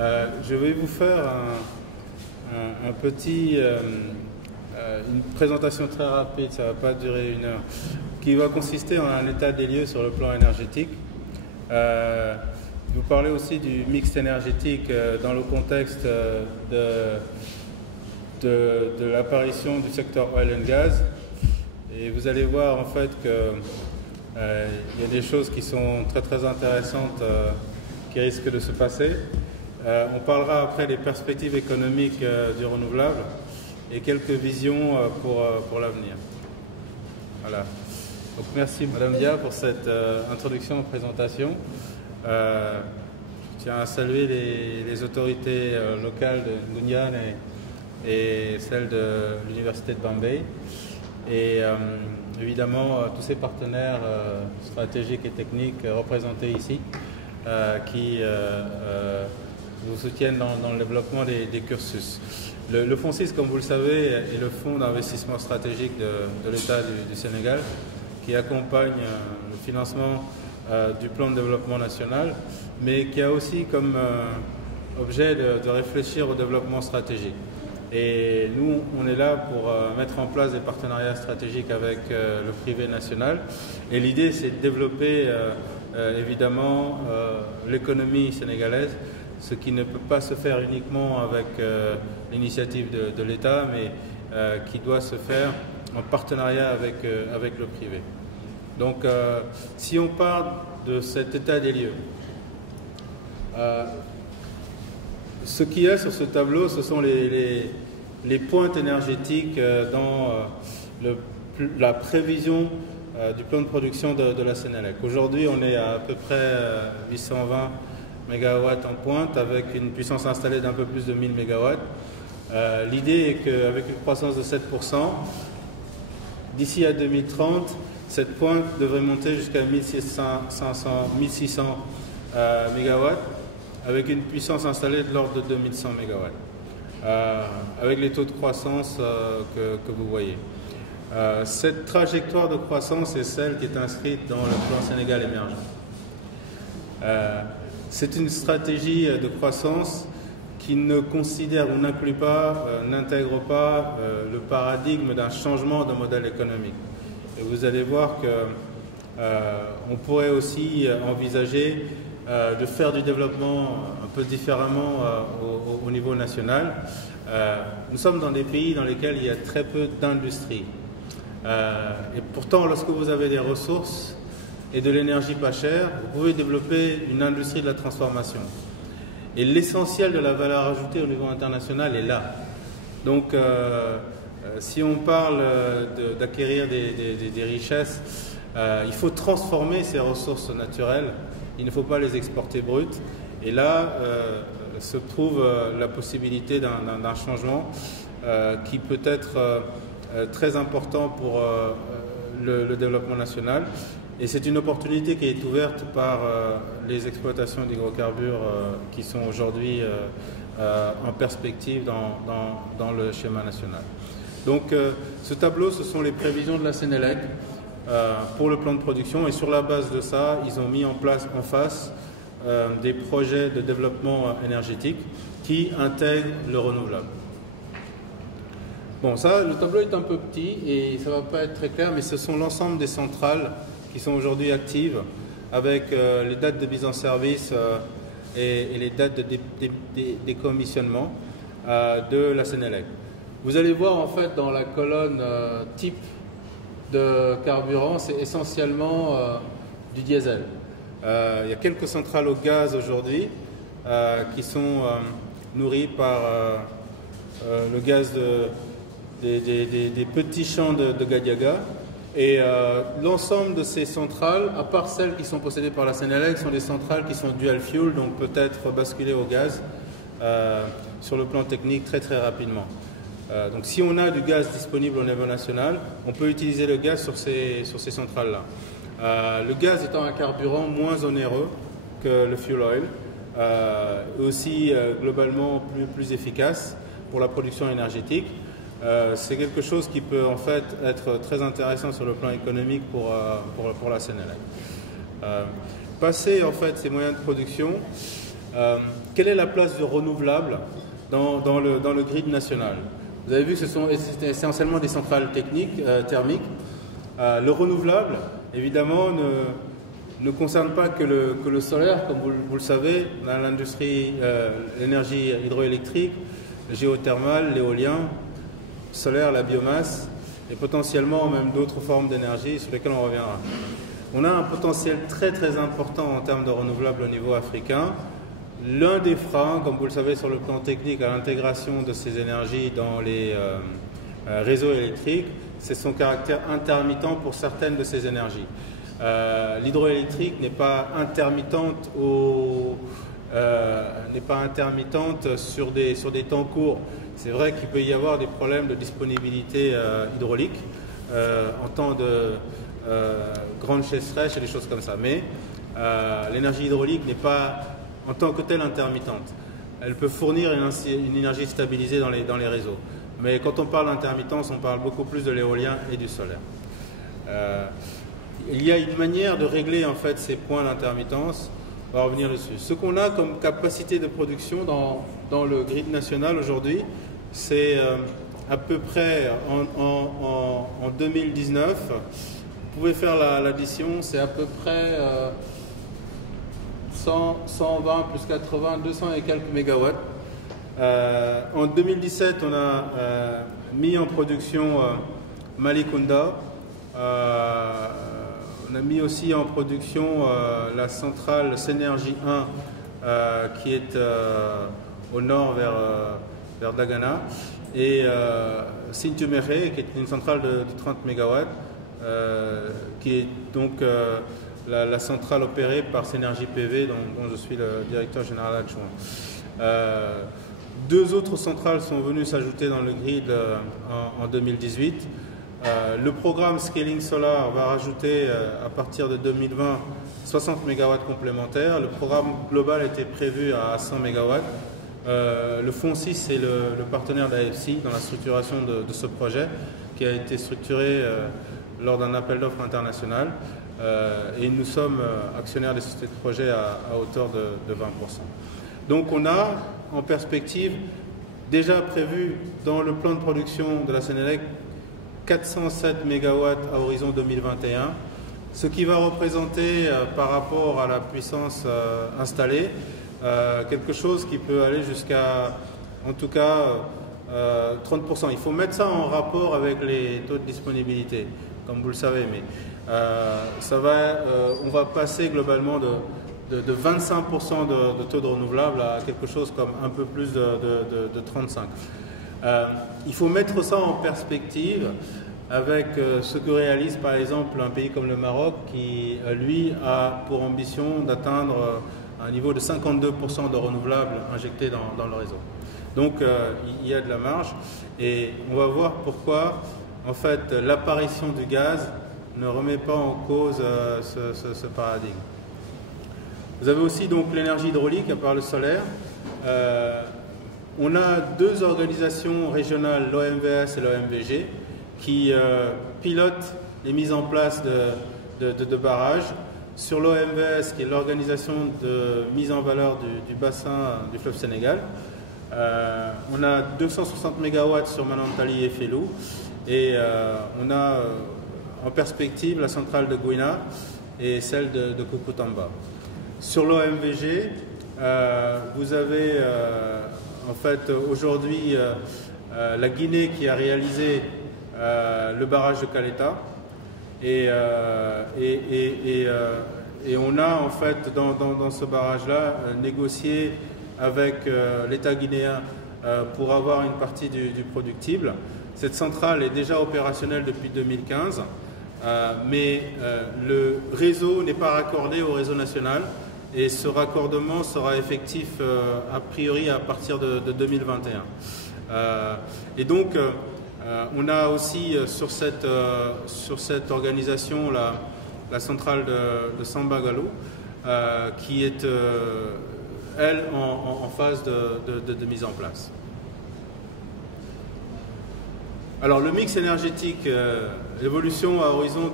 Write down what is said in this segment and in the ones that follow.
Je vais vous faire une présentation très rapide, ça ne va pas durer une heure, qui va consister en un état des lieux sur le plan énergétique. Vous parler aussi du mix énergétique dans le contexte de l'apparition du secteur oil and gas. Et vous allez voir en fait que il y a des choses qui sont très intéressantes qui risquent de se passer. On parlera après des perspectives économiques du renouvelable et quelques visions pour l'avenir. Voilà. Donc merci Madame Dia pour cette introduction, présentation. Je tiens à saluer les autorités locales de Ngunyan et celles de l'Université de Bombay. Et évidemment tous ces partenaires stratégiques et techniques représentés ici qui vous soutiennent dans le développement des cursus. Le Fonds 6, comme vous le savez, est le fonds d'investissement stratégique de l'État du Sénégal qui accompagne le financement du plan de développement national, mais qui a aussi comme objet de réfléchir au développement stratégique. Et nous, on est là pour mettre en place des partenariats stratégiques avec le privé national. Et l'idée, c'est de développer évidemment l'économie sénégalaise, ce qui ne peut pas se faire uniquement avec l'initiative de l'État, mais qui doit se faire en partenariat avec le privé. Donc, si on parle de cet état des lieux, ce qu'il y a sur ce tableau, ce sont les pointes énergétiques dans la prévision du plan de production de la Sénélec. Aujourd'hui, on est à peu près 820 MW en pointe avec une puissance installée d'un peu plus de 1000 MW. L'idée est qu'avec une croissance de 7%, d'ici à 2030, cette pointe devrait monter jusqu'à 1600 MW avec une puissance installée de l'ordre de 2100 MW, avec les taux de croissance que vous voyez. Cette trajectoire de croissance est celle qui est inscrite dans le plan Sénégal émergent. C'est une stratégie de croissance qui ne considère ou n'inclut pas, n'intègre pas le paradigme d'un changement de modèle économique. Et vous allez voir qu'on pourrait aussi envisager de faire du développement un peu différemment au niveau national. Nous sommes dans des pays dans lesquels il y a très peu d'industrie. Et pourtant, lorsque vous avez des ressources et de l'énergie pas chère, vous pouvez développer une industrie de la transformation. Et l'essentiel de la valeur ajoutée au niveau international est là. Donc, si on parle d'acquérir des richesses, il faut transformer ces ressources naturelles. Il ne faut pas les exporter brutes. Et là se trouve la possibilité d'un changement qui peut être très important pour le développement national. Et c'est une opportunité qui est ouverte par les exploitations d'hydrocarbures qui sont aujourd'hui en perspective dans le schéma national. Donc ce tableau, ce sont les prévisions de la Sénélec pour le plan de production, et sur la base de ça, ils ont mis en place en face des projets de développement énergétique qui intègrent le renouvelable. Bon, ça, le tableau est un peu petit et ça ne va pas être très clair, mais ce sont l'ensemble des centrales qui sont aujourd'hui actives avec les dates de mise en service et les dates de décommissionnement de la Sénélec. Vous allez voir en fait dans la colonne type de carburant, c'est essentiellement du diesel. Il y a quelques centrales au gaz aujourd'hui qui sont nourries par le gaz des petits champs de Gadiaga. Et l'ensemble de ces centrales, à part celles qui sont possédées par la Sénélec, sont des centrales qui sont dual fuel, donc peut-être basculer au gaz sur le plan technique très rapidement. Donc si on a du gaz disponible au niveau national, on peut utiliser le gaz sur ces centrales-là. Le gaz étant un carburant moins onéreux que le fuel oil, aussi globalement plus efficace pour la production énergétique. C'est quelque chose qui peut en fait être très intéressant sur le plan économique pour la Sénélec. Passer en fait ces moyens de production, quelle est la place du renouvelable dans le grid national? Vous avez vu que ce sont essentiellement des centrales thermiques. Le renouvelable, évidemment, ne concerne pas que le solaire, comme vous le savez, dans l'industrie, l'énergie hydroélectrique, le géothermal, l'éolien, le solaire, la biomasse, et potentiellement même d'autres formes d'énergie sur lesquelles on reviendra. On a un potentiel très très important en termes de renouvelables au niveau africain. L'un des freins, comme vous le savez sur le plan technique, à l'intégration de ces énergies dans les réseaux électriques, c'est son caractère intermittent pour certaines de ces énergies. L'hydroélectrique n'est pas intermittente sur des temps courts. C'est vrai qu'il peut y avoir des problèmes de disponibilité hydraulique en temps de grande sécheresse et des choses comme ça. Mais l'énergie hydraulique n'est pas en tant que telle intermittente. Elle peut fournir une énergie stabilisée dans les réseaux. Mais quand on parle d'intermittence, on parle beaucoup plus de l'éolien et du solaire. Il y a une manière de régler en fait ces points d'intermittence. On va revenir dessus. Ce qu'on a comme capacité de production dans le grid national aujourd'hui, c'est à peu près en 2019, vous pouvez faire l'addition, c'est à peu près 120 plus 80, 200 et quelques mégawatts. En 2017, on a mis en production Malicounda. On a mis aussi en production la centrale Synergie 1 qui est au nord vers Dagana, et Sintumere qui est une centrale de 30 MW qui est donc la centrale opérée par Synergie PV dont je suis le directeur général adjoint. Deux autres centrales sont venues s'ajouter dans le grid en 2018. Le programme Scaling Solar va rajouter à partir de 2020 60 MW complémentaires. Le programme global était prévu à 100 MW. Le Fonds 6 c'est le partenaire d'AFC dans la structuration de ce projet qui a été structuré lors d'un appel d'offres international. Et nous sommes actionnaires des sociétés de projet à hauteur de 20%. Donc on a en perspective déjà prévu dans le plan de production de la Sénélec 407 MW à horizon 2021, ce qui va représenter par rapport à la puissance installée quelque chose qui peut aller jusqu'à en tout cas 30%. Il faut mettre ça en rapport avec les taux de disponibilité, comme vous le savez, mais on va passer globalement de 25% de taux de renouvelable à quelque chose comme un peu plus de 35%. Il faut mettre ça en perspective avec ce que réalise par exemple un pays comme le Maroc qui, lui, a pour ambition d'atteindre un niveau de 52% de renouvelables injectés dans le réseau. Donc il y a de la marge et on va voir pourquoi en fait l'apparition du gaz ne remet pas en cause ce paradigme. Vous avez aussi donc l'énergie hydraulique à part le solaire. On a deux organisations régionales, l'OMVS et l'OMVG, qui pilotent les mises en place de barrages. Sur l'OMVS, qui est l'organisation de mise en valeur du bassin du fleuve Sénégal, on a 260 MW sur Manantali et Felou, et on a en perspective la centrale de Gouina et celle de Koukountamba. Sur l'OMVG, vous avez en fait aujourd'hui la Guinée qui a réalisé le barrage de Caleta et on a en fait dans ce barrage-là négocié avec l'État guinéen pour avoir une partie du productible. Cette centrale est déjà opérationnelle depuis 2015, mais le réseau n'est pas raccordé au réseau national et ce raccordement sera effectif a priori à partir de 2021. Et donc on a aussi sur cette organisation la centrale de Sambagalo qui est elle en phase de mise en place. Alors le mix énergétique, l'évolution à horizon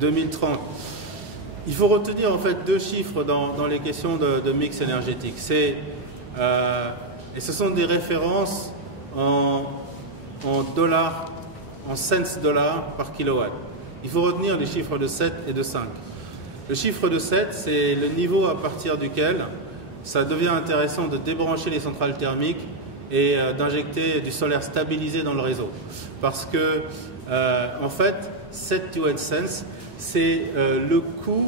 2030. il faut retenir en fait deux chiffres dans les questions de mix énergétique. Et ce sont des références en dollars, en cents dollars par kilowatt. Il faut retenir les chiffres de 7 et de 5. Le chiffre de 7, c'est le niveau à partir duquel ça devient intéressant de débrancher les centrales thermiques et d'injecter du solaire stabilisé dans le réseau. Parce que, en fait, 7 to 8 cents, c'est le coût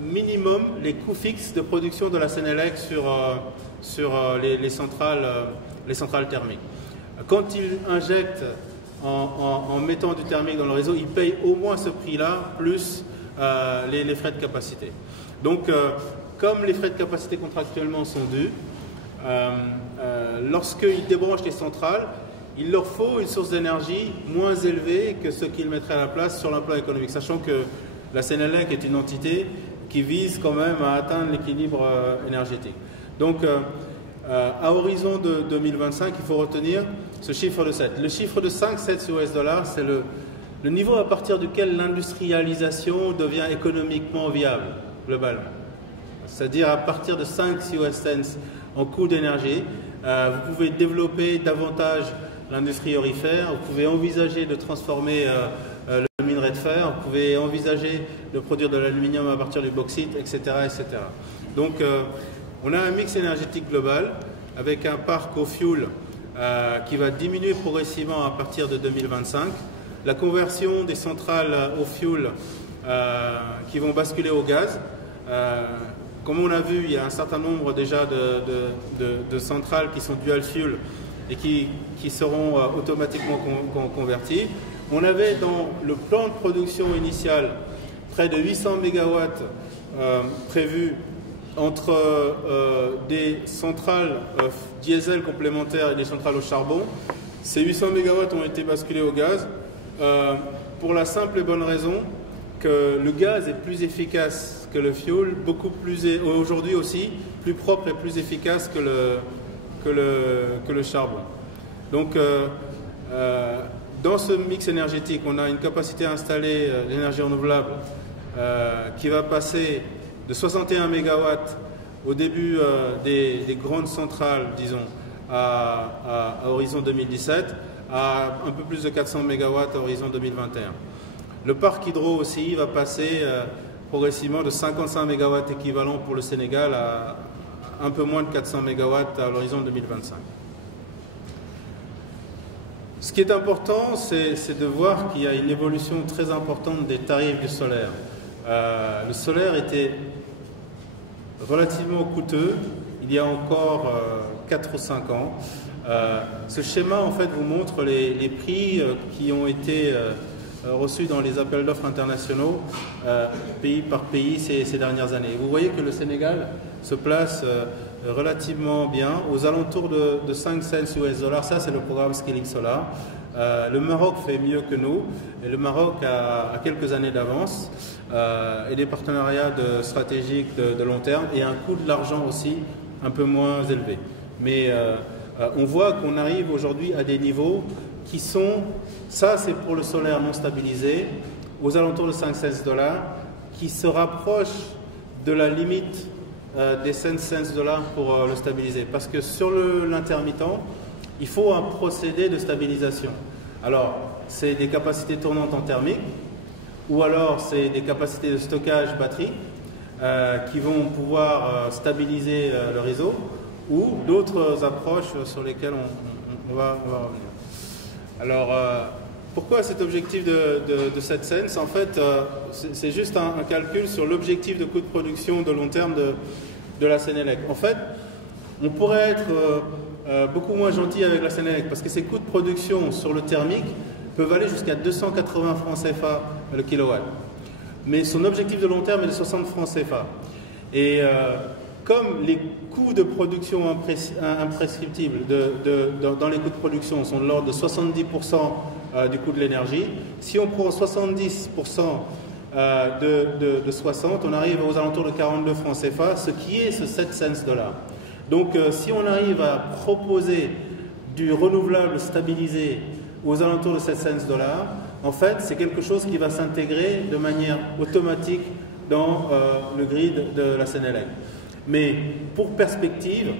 minimum, les coûts fixes de production de la Sénélec sur les centrales thermiques. Quand ils injectent en mettant du thermique dans le réseau, ils payent au moins ce prix-là, plus les frais de capacité. Donc, comme les frais de capacité contractuellement sont dus, lorsqu'ils débranchent les centrales, il leur faut une source d'énergie moins élevée que ce qu'ils mettraient à la place sur le plan économique, sachant que la Sénélec est une entité qui vise quand même à atteindre l'équilibre énergétique. Donc, à horizon de 2025, il faut retenir ce chiffre de 7. Le chiffre de 5, 7 US dollars, c'est le niveau à partir duquel l'industrialisation devient économiquement viable, globalement. C'est-à-dire à partir de 5 US cents en coût d'énergie, vous pouvez développer davantage l'industrie aurifère, vous pouvez envisager de transformer le minerai de fer, vous pouvez envisager de produire de l'aluminium à partir du bauxite, etc. etc. Donc, on a un mix énergétique global avec un parc au fuel qui va diminuer progressivement à partir de 2025. La conversion des centrales au fuel qui vont basculer au gaz. Comme on a vu, il y a un certain nombre déjà de centrales qui sont dual fuel et qui seront automatiquement converties. On avait dans le plan de production initial près de 800 MW prévus entre des centrales diesel complémentaires et des centrales au charbon. Ces 800 MW ont été basculés au gaz pour la simple et bonne raison que le gaz est plus efficace que le fuel, beaucoup plus, aujourd'hui aussi, plus propre et plus efficace que le charbon. Donc, dans ce mix énergétique, on a une capacité installée d'énergie renouvelable qui va passer de 61 MW au début des grandes centrales, disons, à horizon 2017, à un peu plus de 400 MW à horizon 2021. Le parc hydro aussi va passer progressivement de 55 MW équivalent pour le Sénégal à un peu moins de 400 MW à l'horizon 2025. Ce qui est important, c'est de voir qu'il y a une évolution très importante des tarifs du solaire. Le solaire était relativement coûteux il y a encore 4 ou 5 ans. Ce schéma en fait vous montre les prix qui ont été reçus dans les appels d'offres internationaux pays par pays ces dernières années. Vous voyez que le Sénégal se place relativement bien, aux alentours de 5 cents US dollars. Ça, c'est le programme Scaling Solar. Le Maroc fait mieux que nous, et le Maroc a quelques années d'avance, et des partenariats stratégiques de long terme, et un coût de l'argent aussi un peu moins élevé. Mais on voit qu'on arrive aujourd'hui à des niveaux qui sont, ça c'est pour le solaire non stabilisé, aux alentours de 5 cents dollars, qui se rapprochent de la limite des 5 cents dollars pour le stabiliser. Parce que sur l'intermittent, il faut un procédé de stabilisation. Alors, c'est des capacités tournantes en thermique, ou alors c'est des capacités de stockage batterie qui vont pouvoir stabiliser le réseau, ou d'autres approches sur lesquelles on va revenir. Alors, pourquoi cet objectif de 7 cents? En fait, c'est juste un calcul sur l'objectif de coût de production de long terme de la Sénélec. En fait, on pourrait être beaucoup moins gentil avec la Sénélec parce que ses coûts de production sur le thermique peuvent aller jusqu'à 280 francs CFA le kilowatt. Mais son objectif de long terme est de 60 francs CFA. Et comme les coûts de production imprescriptibles dans les coûts de production sont de l'ordre de 70% du coût de l'énergie, si on prend 70% de 60, on arrive aux alentours de 42 francs CFA, ce qui est ce 7 cents dollars. Donc si on arrive à proposer du renouvelable stabilisé aux alentours de 7 cents dollars, en fait, c'est quelque chose qui va s'intégrer de manière automatique dans le grid de la Sénélec. Mais pour perspective,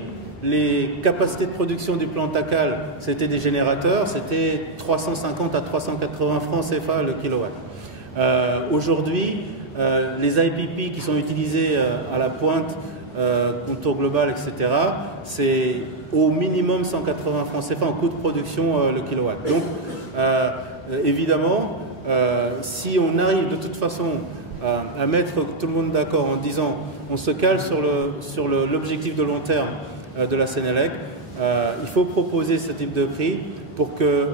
les capacités de production du plan Tacal, c'était des générateurs, c'était 350 à 380 francs CFA le kilowatt. Aujourd'hui, les IPP qui sont utilisés à la pointe, contour global, etc., c'est au minimum 180 francs CFA en coût de production le kilowatt. Donc, évidemment, si on arrive de toute façon à mettre tout le monde d'accord en disant on se cale sur l'objectif de long terme de la Sénélec, il faut proposer ce type de prix pour que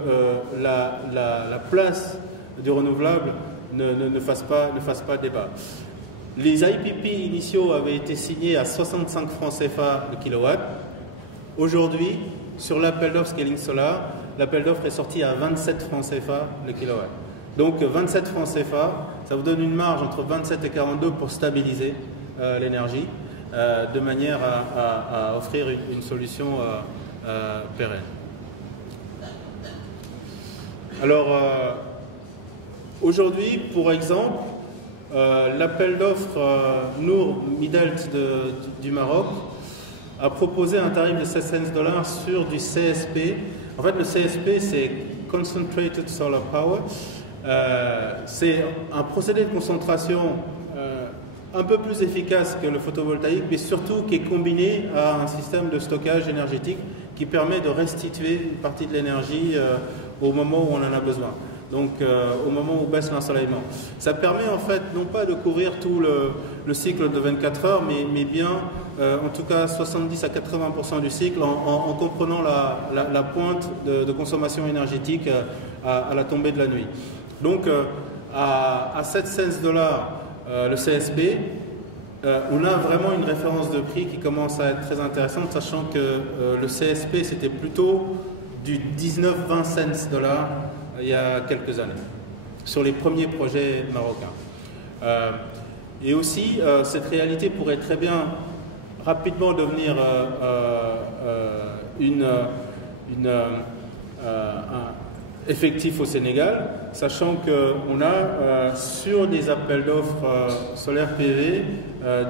la place du renouvelable ne fasse pas débat. Les IPP initiaux avaient été signés à 65 francs CFA le kilowatt. Aujourd'hui, sur l'appel d'offres Scaling Solar, l'appel d'offres est sorti à 27 francs CFA le kilowatt. Donc 27 francs CFA, ça vous donne une marge entre 27 et 42 pour stabiliser l'énergie, de manière à offrir une solution pérenne. Alors, aujourd'hui, pour exemple, l'appel d'offres Nour Midelt du Maroc a proposé un tarif de 16 $ sur du CSP. En fait, le CSP, c'est Concentrated Solar Power. C'est un procédé de concentration un peu plus efficace que le photovoltaïque, mais surtout qui est combiné à un système de stockage énergétique qui permet de restituer une partie de l'énergie au moment où on en a besoin. Donc au moment où baisse l'ensoleillement. Ça permet en fait non pas de couvrir tout le cycle de 24 heures, mais bien en tout cas 70 à 80% du cycle en comprenant la pointe de consommation énergétique à la tombée de la nuit. Donc à 7 cents $ le CSP, on a vraiment une référence de prix qui commence à être très intéressante, sachant que le CSP c'était plutôt du 19-20 cents $ il y a quelques années, sur les premiers projets marocains. Et aussi, cette réalité pourrait très bien rapidement devenir effectif au Sénégal, sachant qu'on a sur des appels d'offres solaires PV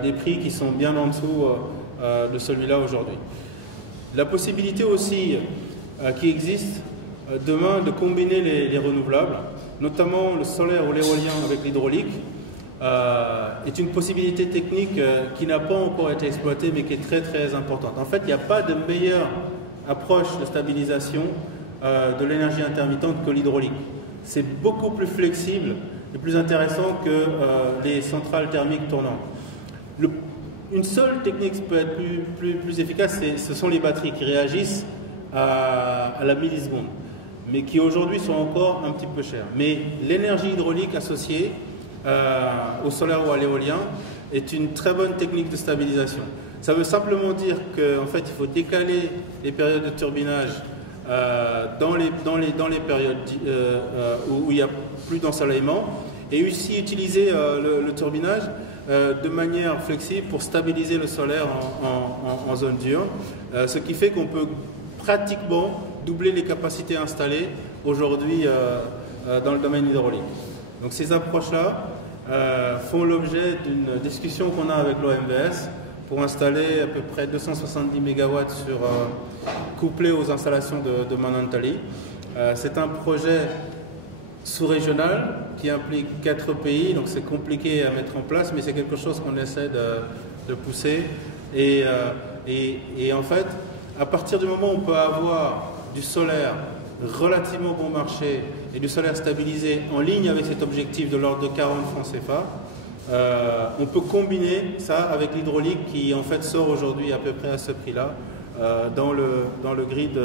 des prix qui sont bien en dessous de celui-là aujourd'hui. La possibilité aussi qui existe demain de combiner les renouvelables, notamment le solaire ou l'éolien avec l'hydraulique, est une possibilité technique qui n'a pas encore été exploitée mais qui est très très importante. En fait, il n'y a pas de meilleure approche de stabilisation de l'énergie intermittente que l'hydraulique. C'est beaucoup plus flexible et plus intéressant que les centrales thermiques tournantes. Une seule technique qui peut être plus efficace, ce sont les batteries qui réagissent à la milliseconde, mais qui aujourd'hui sont encore un petit peu chères. Mais l'énergie hydraulique associée au solaire ou à l'éolien est une très bonne technique de stabilisation. Ça veut simplement dire qu'en fait, il faut décaler les périodes de turbinage dans les périodes où il n'y a plus d'ensoleillement, et aussi utiliser le turbinage de manière flexible pour stabiliser le solaire en zone dure, ce qui fait qu'on peut pratiquement doubler les capacités installées aujourd'hui dans le domaine hydraulique. Donc ces approches-là font l'objet d'une discussion qu'on a avec l'OMVS pour installer à peu près 270 MW couplés aux installations de Manantali. C'est un projet sous-régional qui implique 4 pays, donc c'est compliqué à mettre en place, mais c'est quelque chose qu'on essaie de pousser. Et en fait, à partir du moment où on peut avoir du solaire relativement bon marché et du solaire stabilisé en ligne avec cet objectif de l'ordre de 40 francs CFA, on peut combiner ça avec l'hydraulique qui en fait sort aujourd'hui à peu près à ce prix-là dans le grid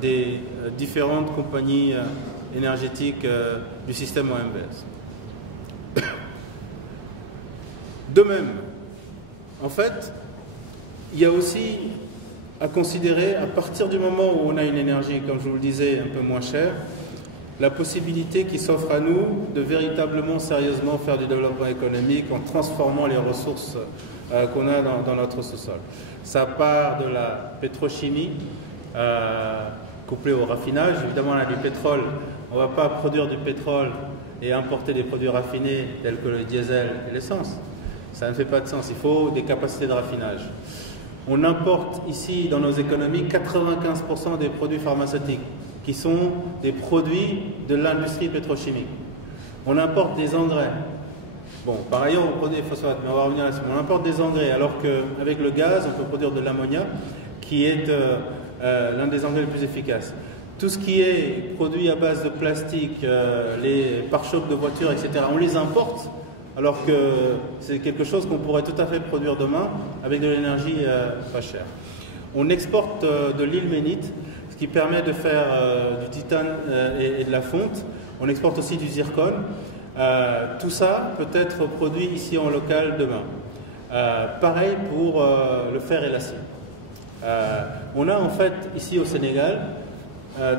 des différentes compagnies énergétiques du système OMVS. De même, en fait, il y a aussi à considérer, à partir du moment où on a une énergie, comme je vous le disais, un peu moins chère, la possibilité qui s'offre à nous de véritablement, sérieusement faire du développement économique en transformant les ressources qu'on a dans notre sous-sol. Ça part de la pétrochimie couplée au raffinage. Évidemment, on a du pétrole On ne va pas produire du pétrole et importer des produits raffinés tels que le diesel et l'essence. Ça ne fait pas de sens. Il faut des capacités de raffinage. On importe ici, dans nos économies, 95% des produits pharmaceutiques, qui sont des produits de l'industrie pétrochimique. On importe des engrais. Bon, par ailleurs, on produit des phosphates, mais on va revenir là-dessus. On importe des engrais, alors qu'avec le gaz, on peut produire de l'ammonia, qui est l'un des engrais les plus efficaces. Tout ce qui est produit à base de plastique, les pare-chocs de voitures, etc., on les importe, alors que c'est quelque chose qu'on pourrait tout à fait produire demain avec de l'énergie pas chère. On exporte de l'ilménite, ce qui permet de faire du titane et de la fonte. On exporte aussi du zircon. Tout ça peut être produit ici en local demain. Pareil pour le fer et l'acier. On a en fait ici au Sénégal,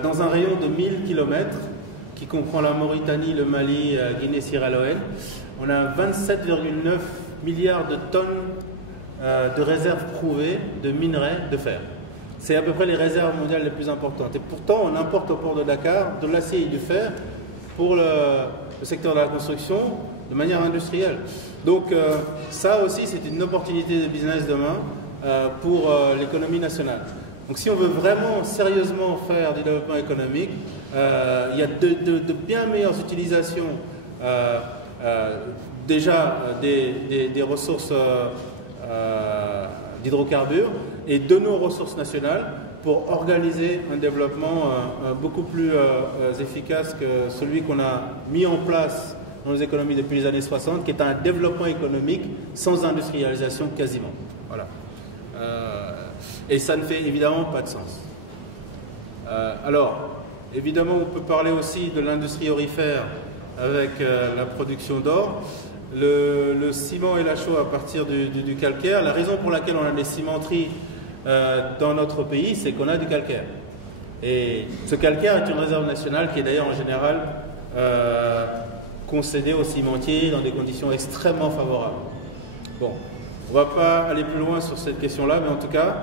dans un rayon de 1000 km, qui comprend la Mauritanie, le Mali, Guinée, Sierra Leone, on a 27,9 milliards de tonnes de réserves prouvées de minerais de fer. C'est à peu près les réserves mondiales les plus importantes. Et pourtant, on importe au port de Dakar de l'acier et du fer pour le secteur de la construction de manière industrielle. Donc ça aussi, c'est une opportunité de business demain pour l'économie nationale. Donc si on veut vraiment sérieusement faire du développement économique, il y a de bien meilleures utilisations déjà des ressources d'hydrocarbures et de nos ressources nationales pour organiser un développement beaucoup plus efficace que celui qu'on a mis en place dans les économies depuis les années 60, qui est un développement économique sans industrialisation quasiment. Voilà. Et ça ne fait évidemment pas de sens. Alors, évidemment, on peut parler aussi de l'industrie aurifère avec la production d'or. Le ciment et la chaux à partir du calcaire. La raison pour laquelle on a des cimenteries dans notre pays, c'est qu'on a du calcaire. Et ce calcaire est une réserve nationale qui est d'ailleurs en général concédée aux cimentiers dans des conditions extrêmement favorables. Bon, on ne va pas aller plus loin sur cette question-là, mais en tout cas,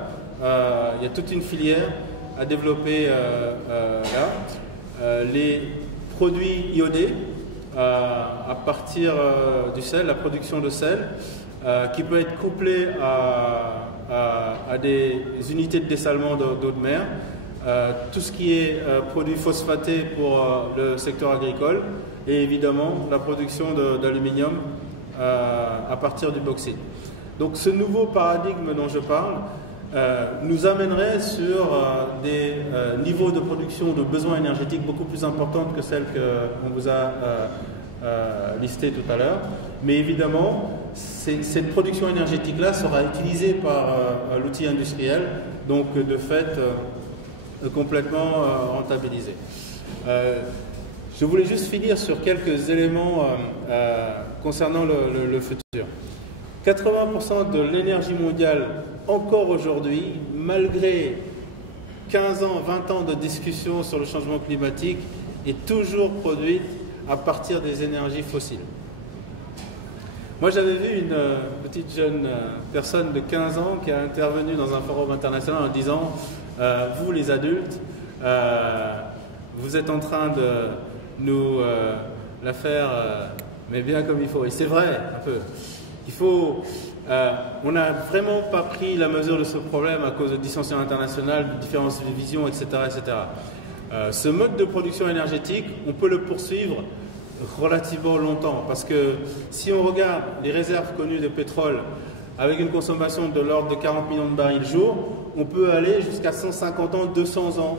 il y a toute une filière à développer là. Les produits iodés, à partir du sel, la production de sel, qui peut être couplée à des unités de dessalement d'eau de mer, tout ce qui est produits phosphatés pour le secteur agricole, et évidemment la production d'aluminium à partir du bauxite. Donc ce nouveau paradigme dont je parle nous amènerait sur des niveaux de production de besoins énergétiques beaucoup plus importants que celles qu'on vous a listées tout à l'heure. Mais évidemment, cette production énergétique-là sera utilisée par l'outil industriel, donc de fait complètement rentabilisée. Je voulais juste finir sur quelques éléments concernant le futur. 80% de l'énergie mondiale, encore aujourd'hui, malgré 15 ans, 20 ans de discussion sur le changement climatique, est toujours produite à partir des énergies fossiles. Moi, j'avais vu une petite jeune personne de 15 ans qui a intervenu dans un forum international en disant vous, les adultes, vous êtes en train de nous la faire, mais bien comme il faut. Et c'est vrai, un peu. On n'a vraiment pas pris la mesure de ce problème à cause de dissensions internationales, de différences de vision, etc. etc. Ce mode de production énergétique, on peut le poursuivre relativement longtemps, parce que si on regarde les réserves connues de pétrole avec une consommation de l'ordre de 40 millions de barils jour, on peut aller jusqu'à 150 ans, 200 ans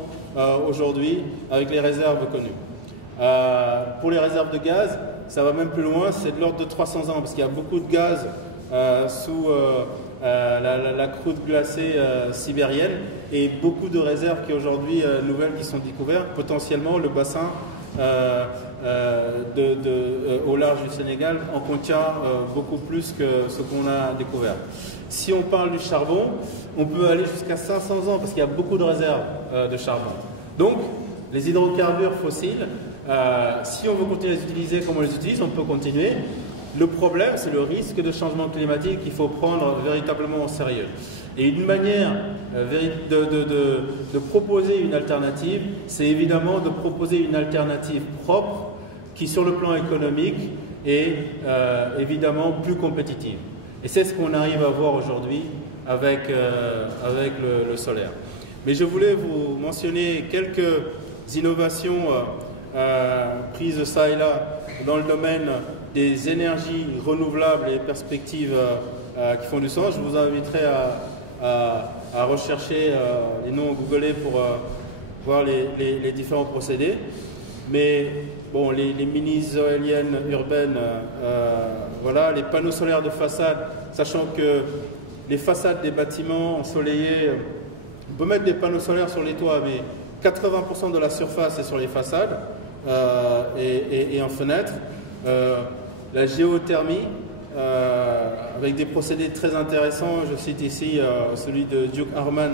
aujourd'hui avec les réserves connues. Pour les réserves de gaz, ça va même plus loin, c'est de l'ordre de 300 ans, parce qu'il y a beaucoup de gaz sous la croûte glacée sibérienne, et beaucoup de réserves qui aujourd'hui nouvelles qui sont découvertes. Potentiellement, le bassin au large du Sénégal en contient beaucoup plus que ce qu'on a découvert. Si on parle du charbon, on peut aller jusqu'à 500 ans, parce qu'il y a beaucoup de réserves de charbon. Donc, les hydrocarbures fossiles, si on veut continuer à les utiliser comme on les utilise, on peut continuer. Le problème, c'est le risque de changement climatique qu'il faut prendre véritablement au sérieux. Et une manière de proposer une alternative, c'est évidemment de proposer une alternative propre qui, sur le plan économique, est évidemment plus compétitive. Et c'est ce qu'on arrive à voir aujourd'hui avec le solaire. Mais je voulais vous mentionner quelques innovations prises ça et là dans le domaine des énergies renouvelables et perspectives qui font du sens. Je vous inviterai à rechercher les noms googlés pour voir les différents procédés. Mais bon, les mini-éoliennes urbaines, voilà, les panneaux solaires de façade, sachant que les façades des bâtiments ensoleillés, on peut mettre des panneaux solaires sur les toits, mais 80% de la surface est sur les façades et en fenêtre. La géothermie, avec des procédés très intéressants, je cite ici celui de Duke Harman,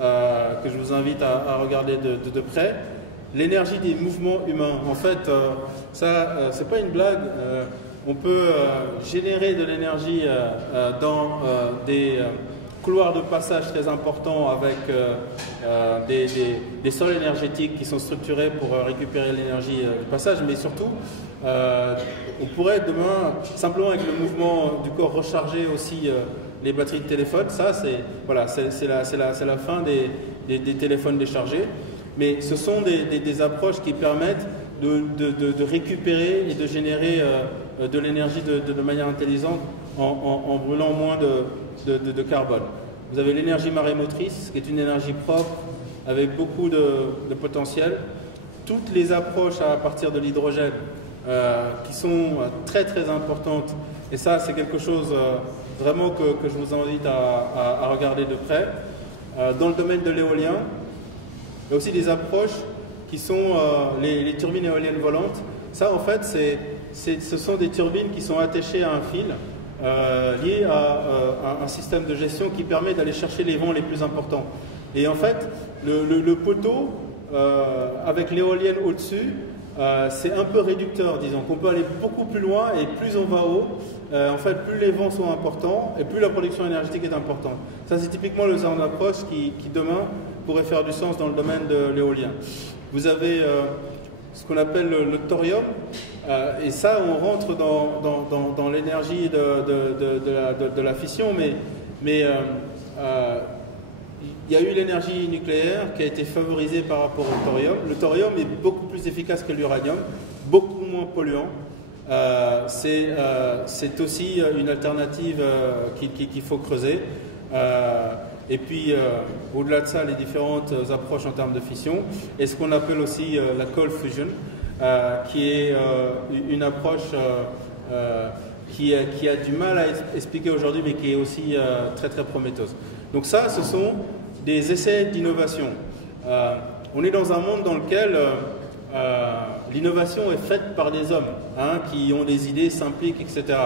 que je vous invite à regarder de près. L'énergie des mouvements humains, en fait, ça, c'est pas une blague. On peut générer de l'énergie dans des couloirs de passage très importants avec des sols énergétiques qui sont structurés pour récupérer l'énergie du passage, mais surtout, on pourrait demain, simplement avec le mouvement du corps, recharger aussi les batteries de téléphone. Ça, c'est voilà, la fin des téléphones déchargés. Mais ce sont des approches qui permettent de récupérer et de générer de l'énergie de manière intelligente en brûlant moins de carbone. Vous avez l'énergie marémotrice, qui est une énergie propre avec beaucoup de potentiel. Toutes les approches à partir de l'hydrogène qui sont très très importantes, et ça c'est quelque chose vraiment que je vous invite à regarder de près. Dans le domaine de l'éolien, il y a aussi des approches qui sont les turbines éoliennes volantes. Ça, en fait, ce sont des turbines qui sont attachées à un fil lié à un système de gestion qui permet d'aller chercher les vents les plus importants. Et en fait, le poteau, avec l'éolienne au-dessus, c'est un peu réducteur, disons, qu'on peut aller beaucoup plus loin et plus on va haut, en fait, plus les vents sont importants et plus la production énergétique est importante. Ça, c'est typiquement le genre d'approche qui demain pourrait faire du sens dans le domaine de l'éolien. Vous avez ce qu'on appelle le thorium, et ça, on rentre dans l'énergie de la fission, mais il y a eu l'énergie nucléaire qui a été favorisée par rapport au thorium. Le thorium est beaucoup plus efficace que l'uranium, beaucoup moins polluant. C'est aussi une alternative qu'il faut creuser. Et puis, au-delà de ça, les différentes approches en termes de fission, et ce qu'on appelle aussi la cold fusion, qui est une approche qui a du mal à expliquer aujourd'hui, mais qui est aussi très très prometteuse. Donc ça, ce sont des essais d'innovation. On est dans un monde dans lequel l'innovation est faite par des hommes, qui ont des idées, s'impliquent, etc.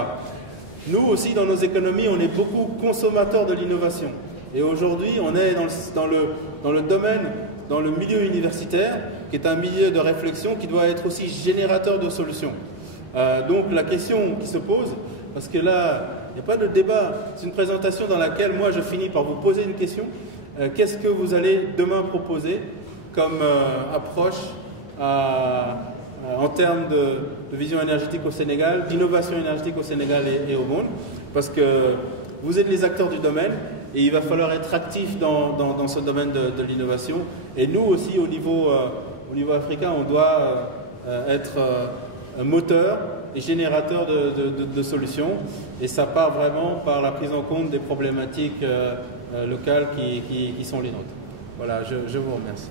Nous aussi, dans nos économies, on est beaucoup consommateurs de l'innovation. Et aujourd'hui, on est dans le domaine, dans le milieu universitaire, qui est un milieu de réflexion qui doit être aussi générateur de solutions. Donc la question qui se pose, parce que là, il n'y a pas de débat, c'est une présentation dans laquelle moi je finis par vous poser une question. Qu'est-ce que vous allez demain proposer comme approche en termes de vision énergétique au Sénégal, d'innovation énergétique au Sénégal et au monde? Parce que vous êtes les acteurs du domaine et il va falloir être actif dans ce domaine de l'innovation. Et nous aussi, au niveau africain, on doit être un moteur et générateur de solutions. Et ça part vraiment par la prise en compte des problématiques locales qui sont les nôtres. Voilà, je vous remercie.